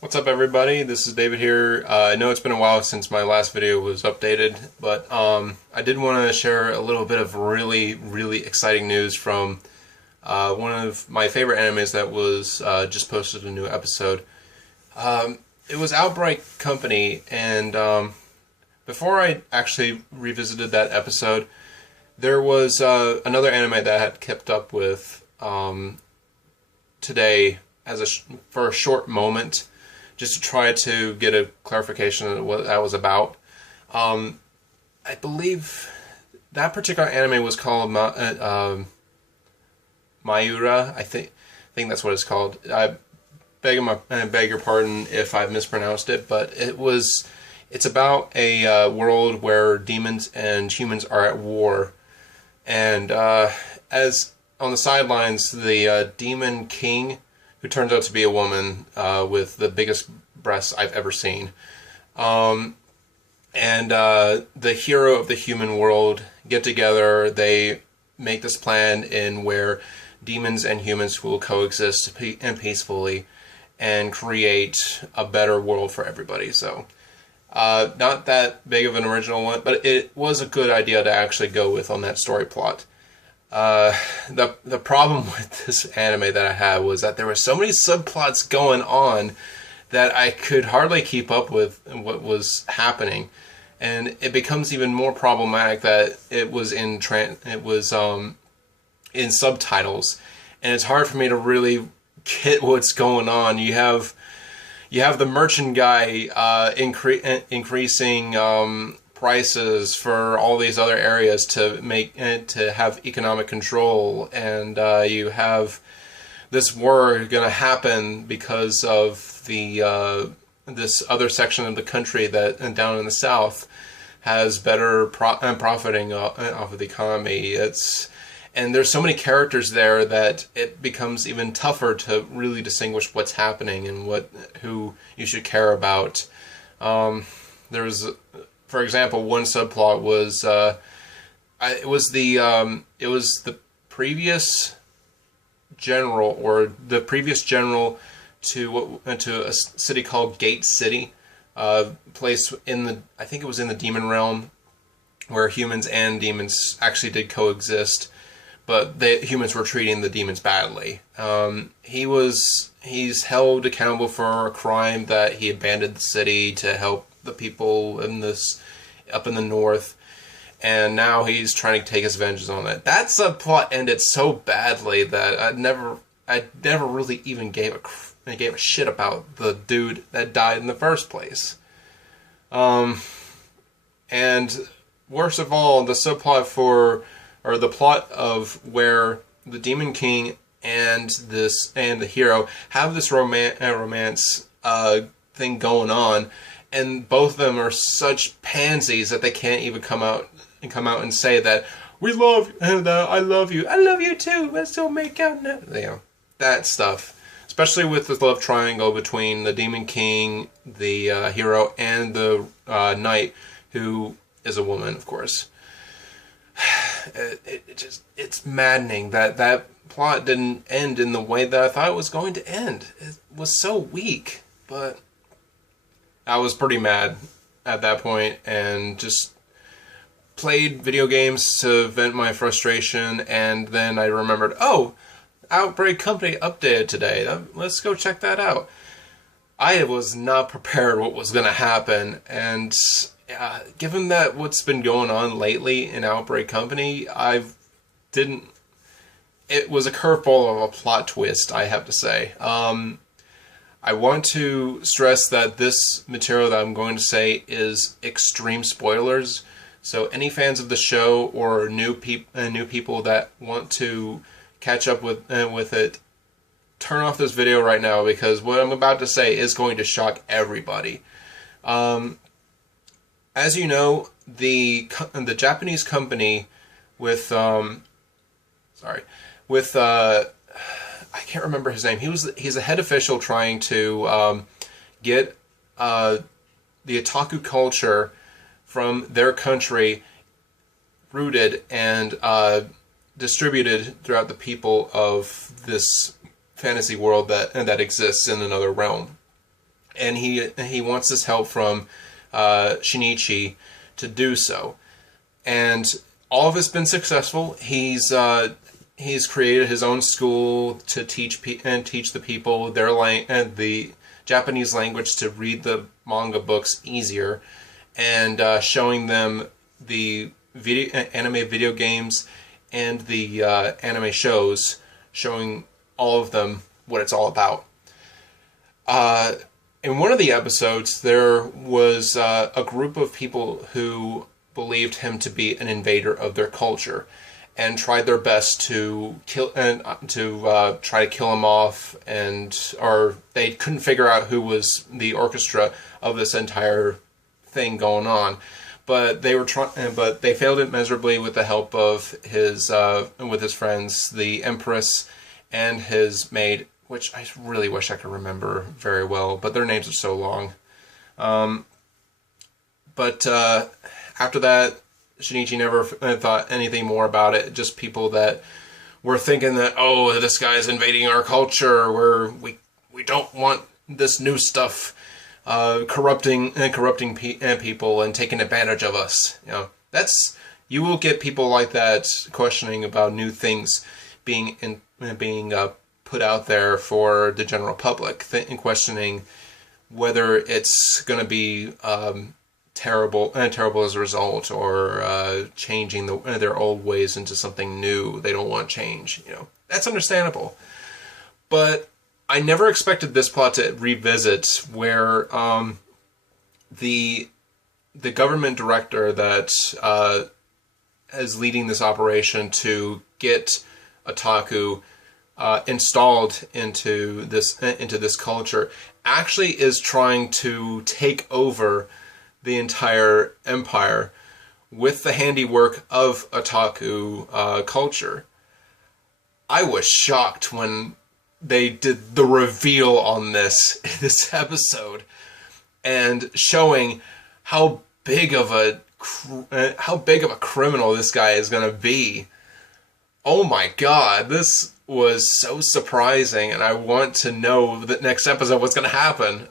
What's up, everybody? This is David here. I know it's been a while since my last video was updated, but I did want to share a little bit of really exciting news from one of my favorite animes that was just posted a new episode. It was Outbreak Company, and before I actually revisited that episode, there was another anime that I had kept up with today for a short moment, just to try to get a clarification of what that was about. I believe that particular anime was called Mayura. I think that's what it's called. I beg your pardon if I've mispronounced it, but it's about a world where demons and humans are at war, and as on the sidelines, the demon king, who turns out to be a woman with the biggest breasts I've ever seen, and the hero of the human world get together. They make this plan in where demons and humans will coexist and peacefully and create a better world for everybody. So, not that big of an original one, but it was a good idea to actually go with on that story plot. The problem with this anime that I had was that there were so many subplots going on that I could hardly keep up with what was happening, and it becomes even more problematic that it was in subtitles, and it's hard for me to really get what's going on. You have the merchant guy increasing prices for all these other areas to have economic control, and you have this war going to happen because of the this other section of the country that down in the south has better profiting off of the economy. And there's so many characters there that it becomes even tougher to really distinguish what's happening and who you should care about. There was, for example, one subplot was it was the previous general, or the previous general to a city called Gate City, place I think it was in the demon realm, where humans and demons actually did coexist, but the humans were treating the demons badly. He's held accountable for a crime that he abandoned the city to help the people up in the north, and now he's trying to take his vengeance on it. That subplot ended so badly that I never really even gave a shit about the dude that died in the first place. And worst of all, the plot of where the Demon King and the hero have this romance thing going on, and both of them are such pansies that they can't even come out and say that we love and I love you too. Let's still make out now. That stuff. Especially with the love triangle between the Demon King, the hero, and the knight, who is a woman, of course. It's maddening that plot didn't end in the way that I thought it was going to end. It was so weak, but I was pretty mad at that point and just played video games to vent my frustration, and then I remembered, oh, Outbreak Company updated today. Let's go check that out. I was not prepared what was going to happen, and given that what's been going on lately in Outbreak Company, it was a curveball of a plot twist, I have to say. I want to stress that this material that I'm going to say is extreme spoilers, so any fans of the show or new people that want to catch up with it, turn off this video right now, because what I'm about to say is going to shock everybody. As you know, the Japanese company with I can't remember his name. He's a head official trying to get the otaku culture from their country rooted and distributed throughout the people of this fantasy world that exists in another realm. and he wants this help from Shinichi to do so. And all of it's been successful. He's created his own school to teach the people the Japanese language, to read the manga books easier, and showing them the anime video games and the anime shows, showing all of them what it's all about. In one of the episodes, there was a group of people who believed him to be an invader of their culture, and tried their best to try to kill him off, or they couldn't figure out who was the orchestra of this entire thing going on. But they failed it miserably with the help of his friends, the Empress and his maid, which I really wish I could remember very well, but their names are so long. But after that, Shinichi never thought anything more about it. Just people that were thinking that, oh, this guy's invading our culture, we don't want this new stuff corrupting people and taking advantage of us. You will get people like that questioning about new things being put out there for the general public, and questioning whether it's going to be terrible as a result, or changing their old ways into something new. They don't want change. That's understandable. But I never expected this plot to revisit where the government director that is leading this operation to get otaku installed into this culture actually is trying to take over the entire empire with the handiwork of otaku culture. I was shocked when they did the reveal on this episode, and showing how big of a criminal this guy is going to be. Oh my god, this was so surprising, and I want to know the next episode what's going to happen.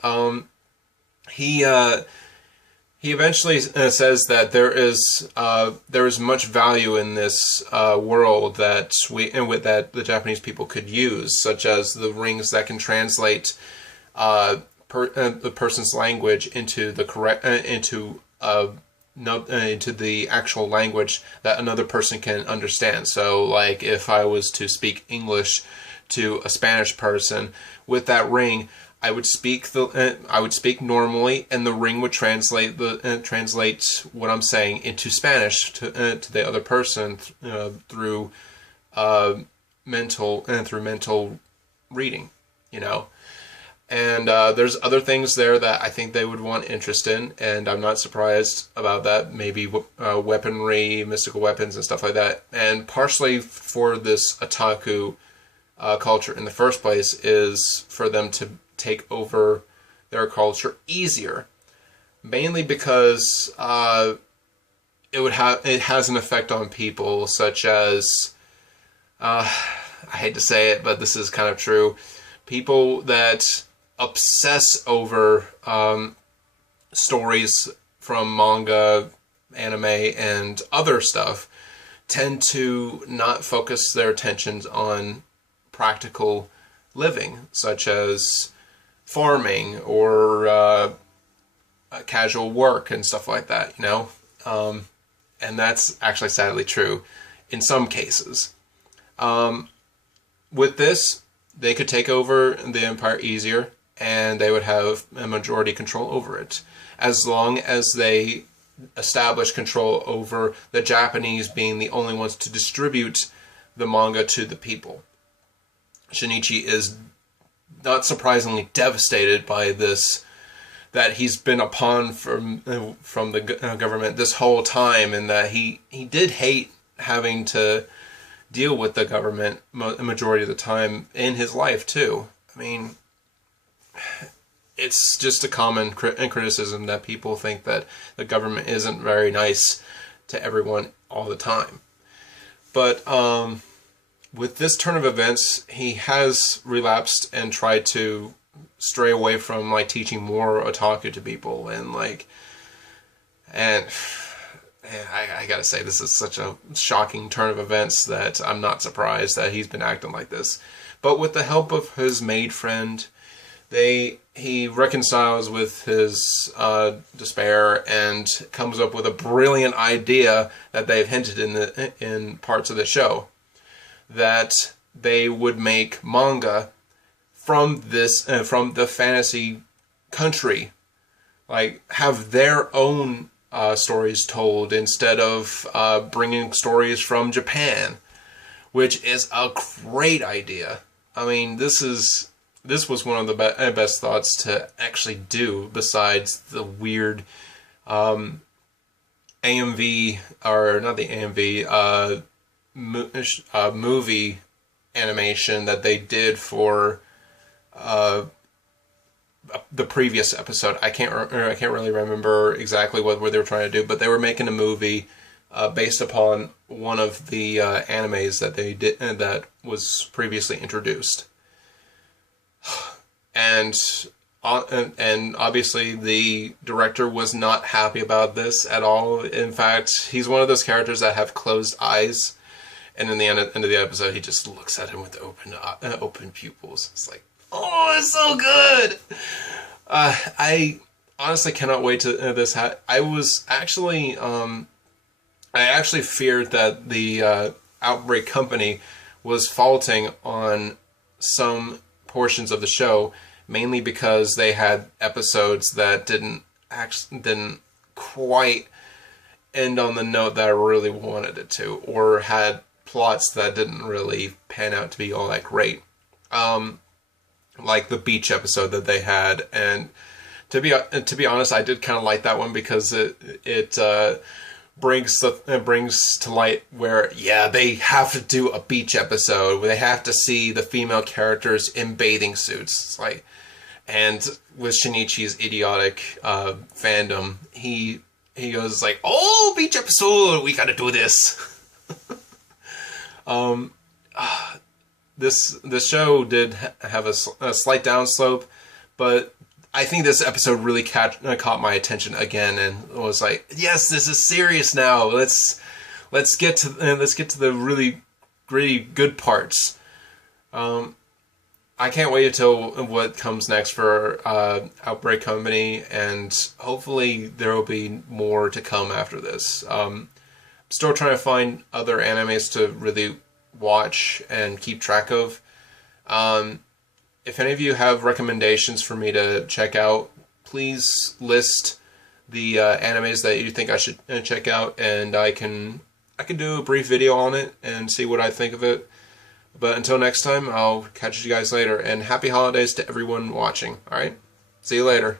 He eventually says that there is much value in this world that the Japanese people could use, such as the rings that can translate the person's language into the actual language that another person can understand. So, like, if I was to speak English to a Spanish person with that ring, I would speak normally, and the ring would translate what I'm saying into Spanish to the other person through mental reading, And there's other things there that I think they would want interest in, and I'm not surprised about that. Maybe weaponry, mystical weapons, and stuff like that. And partially for this otaku culture in the first place is for them to take over their culture easier, mainly because it has an effect on people, such as I hate to say it, but this is kind of true. People that obsess over stories from manga, anime, and other stuff tend to not focus their attentions on practical living, such as farming or casual work and stuff like that, and that's actually sadly true in some cases. With this, they could take over the empire easier, and they would have a majority control over it, as long as they establish control over the Japanese being the only ones to distribute the manga to the people. Shinichi is, not surprisingly, devastated by this, that he's been a pawn from the government this whole time, and that he did hate having to deal with the government a majority of the time in his life too. I mean, it's just a common criticism that people think that the government isn't very nice to everyone all the time. But with this turn of events, he has relapsed and tried to stray away from like teaching more otaku to people, and I gotta say, this is such a shocking turn of events that I'm not surprised that he's been acting like this. But with the help of his maid friend, he reconciles with his despair and comes up with a brilliant idea that they've hinted in parts of the show, that they would make manga from from the fantasy country, like have their own stories told instead of bringing stories from Japan, which is a great idea. I mean, this was one of the best thoughts to actually do, besides the weird AMV, or not the AMV, movie animation that they did for the previous episode. I can't really remember exactly what they were trying to do, but they were making a movie based upon one of the animes that they did that was previously introduced. And obviously the director was not happy about this at all. In fact, he's one of those characters that have closed eyes, and in the end of the episode, he just looks at him with open pupils. It's like, oh, it's so good. I honestly cannot wait to this. I was actually, I actually feared that the Outbreak company was faulting on some portions of the show, mainly because they had episodes that didn't quite end on the note that I really wanted it to, or had plots that didn't really pan out to be all that great. Like the beach episode that they had, and to be honest, I did kind of like that one because it brings to light where, yeah, they have to do a beach episode where they have to see the female characters in bathing suits. It's like, and with Shinichi's idiotic fandom, he goes like, "Oh, beach episode, we gotta do this." This show did have a slight downslope, but I think this episode really caught my attention again, and was like, yes, this is serious now. Let's get to the really good parts. I can't wait until what comes next for Outbreak Company, and hopefully there will be more to come after this. Still trying to find other animes to really watch and keep track of. If any of you have recommendations for me to check out, please list the animes that you think I should check out, and I can do a brief video on it and see what I think of it. But until next time, I'll catch you guys later, and happy holidays to everyone watching. Alright? See you later.